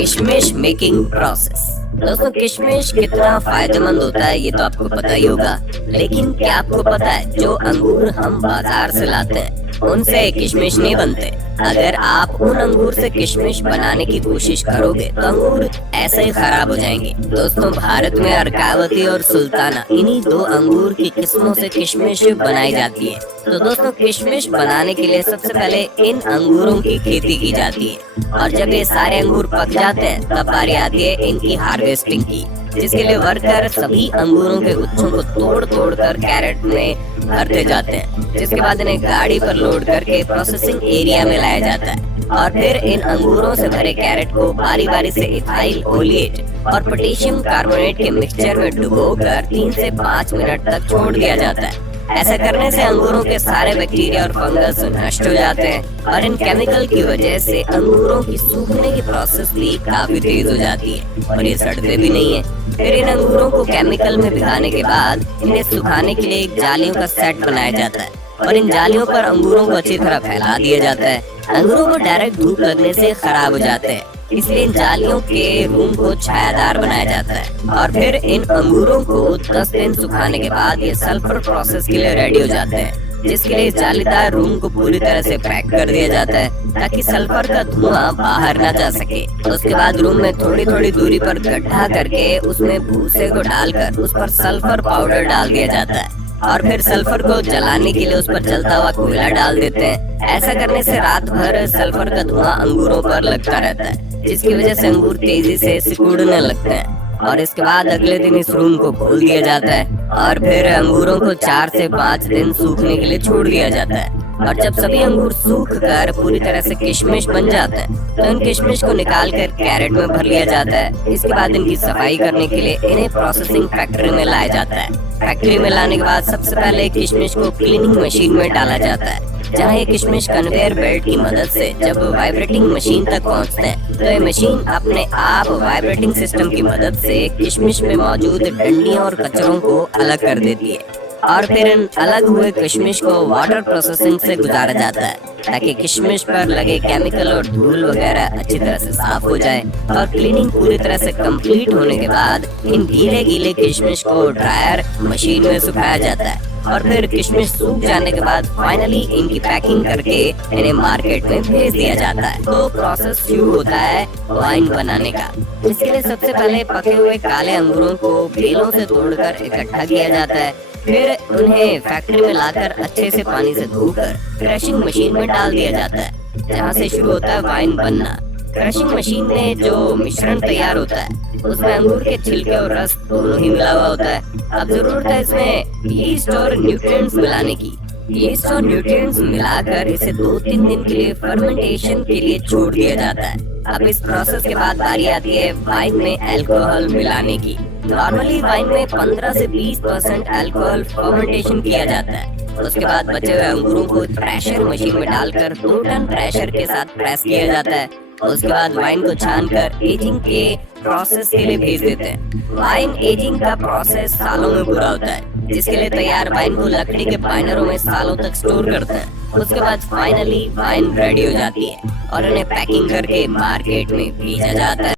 किशमिश making process. दोस्तों, किशमिश कितना फायदेमंद होता है ये तो आपको पता ही होगा, लेकिन क्या आपको पता है जो अंगूर हम बाजार से लाते हैं उनसे किशमिश नहीं बनते। अगर आप उन अंगूर से किशमिश बनाने की कोशिश करोगे तो अंगूर ऐसे ही खराब हो जाएंगे। दोस्तों, भारत में अर्कावती और सुल्ताना इन्हीं दो अंगूर की किस्मों से किशमिश बनाई जाती है। तो दोस्तों, किशमिश बनाने के लिए सबसे पहले इन अंगूरों की खेती की जाती है और जब ये सारे अंगूर पक जाते हैं तब बारी आती है इनकी हार्वेस्टिंग की, जिसके लिए वर्कर सभी अंगूरों के गुच्छों को तोड़ तोड़ कर कैरेट में भरते जाते हैं, जिसके बाद इन्हें गाड़ी पर लोड करके प्रोसेसिंग एरिया में लाया जाता है और फिर इन अंगूरों से भरे कैरेट को बारी बारी से इथाइल ओलिएट और पोटेशियम कार्बोनेट के मिक्सचर में डुबोकर 3 से 5 मिनट तक छोड़ दिया जाता है। ऐसा करने से अंगूरों के सारे बैक्टीरिया और फंगस नष्ट हो जाते हैं और इन केमिकल की वजह से अंगूरों की सूखने की प्रोसेस भी काफी तेज हो जाती है और ये सड़ते भी नहीं है। फिर इन अंगूरों को केमिकल में भिगाने के बाद इन्हें सुखाने के लिए एक जालियों का सेट बनाया जाता है और इन जालियों पर अंगूरों को अच्छी तरह फैला दिया जाता है। अंगूरों को डायरेक्ट धूप लगने से खराब हो जाते हैं, इसलिए इन जालियों के रूम को छायादार बनाया जाता है और फिर इन अंगूरों को 10 दिन सुखाने के बाद ये सल्फर प्रोसेस के लिए रेडी हो जाते हैं, जिसके लिए जालीदार रूम को पूरी तरह से पैक कर दिया जाता है ताकि सल्फर का धुआं बाहर न जा सके। उसके बाद रूम में थोड़ी थोड़ी दूरी पर गड्ढा करके उसमें भूसे को डालकर उस पर सल्फर पाउडर डाल दिया जाता है और फिर सल्फर को जलाने के लिए उस पर जलता हुआ कोयला डाल देते हैं। ऐसा करने से रात भर सल्फर का धुआं अंगूरों पर लगता रहता है, जिसकी वजह से अंगूर तेजी से सिकुड़ने लगते हैं और इसके बाद अगले दिन इस रूम को खोल दिया जाता है और फिर अंगूरों को 4 से 5 दिन सूखने के लिए छोड़ दिया जाता है और जब सभी अंगूर सूख कर पूरी तरह से किशमिश बन जाते हैं तो इन किशमिश को निकाल कर कैरेट में भर लिया जाता है। इसके बाद इनकी सफाई करने के लिए इन्हें प्रोसेसिंग फैक्ट्री में लाया जाता है। फैक्ट्री में लाने के बाद सबसे पहले किशमिश को क्लीनिंग मशीन में डाला जाता है, जहाँ ये किशमिश कन्वेयर बेल्ट की मदद से जब वाइब्रेटिंग मशीन तक पहुँचते हैं तो ये मशीन अपने आप वाइब्रेटिंग सिस्टम की मदद से किशमिश में मौजूद डंडियों और कचरों को अलग कर देती है और फिर इन अलग हुए किशमिश को वाटर प्रोसेसिंग से गुजारा जाता है ताकि किशमिश पर लगे केमिकल और धूल वगैरह अच्छी तरह से साफ हो जाए। और क्लीनिंग पूरी तरह से कंप्लीट होने के बाद इन गीले गीले किशमिश को ड्रायर मशीन में सुखाया जाता है और फिर किशमिश सूख जाने के बाद फाइनली इनकी पैकिंग करके इन्हें मार्केट में भेज दिया जाता है। तो प्रोसेस शुरू होता है वाइन बनाने का। इसके लिए सबसे पहले पके हुए काले अंगूरों को बेलों से तोड़कर इकट्ठा किया जाता है, फिर उन्हें फैक्ट्री में लाकर अच्छे से पानी से धोकर क्रशिंग मशीन में डाल दिया जाता है, जहाँ से शुरू होता है वाइन बनना। क्रशिंग मशीन में जो मिश्रण तैयार होता है उसमें अंगूर के छिलके और रस दोनों ही मिला हुआ होता है। अब जरूरत है इसमें यीस्ट और न्यूट्रिएंट्स मिलाने की। यीस्ट और न्यूट्रिएंट्स मिलाकर इसे 2-3 दिन के लिए फर्मेंटेशन के लिए छोड़ दिया जाता है। अब इस प्रोसेस के बाद बारी आती है वाइन में अल्कोहल मिलाने की। नॉर्मली वाइन में 15 से 20% अल्कोहल फर्मेंटेशन किया जाता है। उसके बाद बचे हुए अंगूरों को थ्रेशर मशीन में डालकर 2 टन थ्रेशर के साथ प्रेस किया जाता है। उसके बाद वाइन को छानकर एजिंग के प्रोसेस के लिए भेज देते हैं। वाइन एजिंग का प्रोसेस सालों में पूरा होता है, जिसके लिए तैयार वाइन को लकड़ी के बाइनरों में सालों तक स्टोर करते हैं। उसके बाद फाइनली वाइन रेडी हो जाती है और उन्हें पैकिंग करके मार्केट में भेजा जाता है।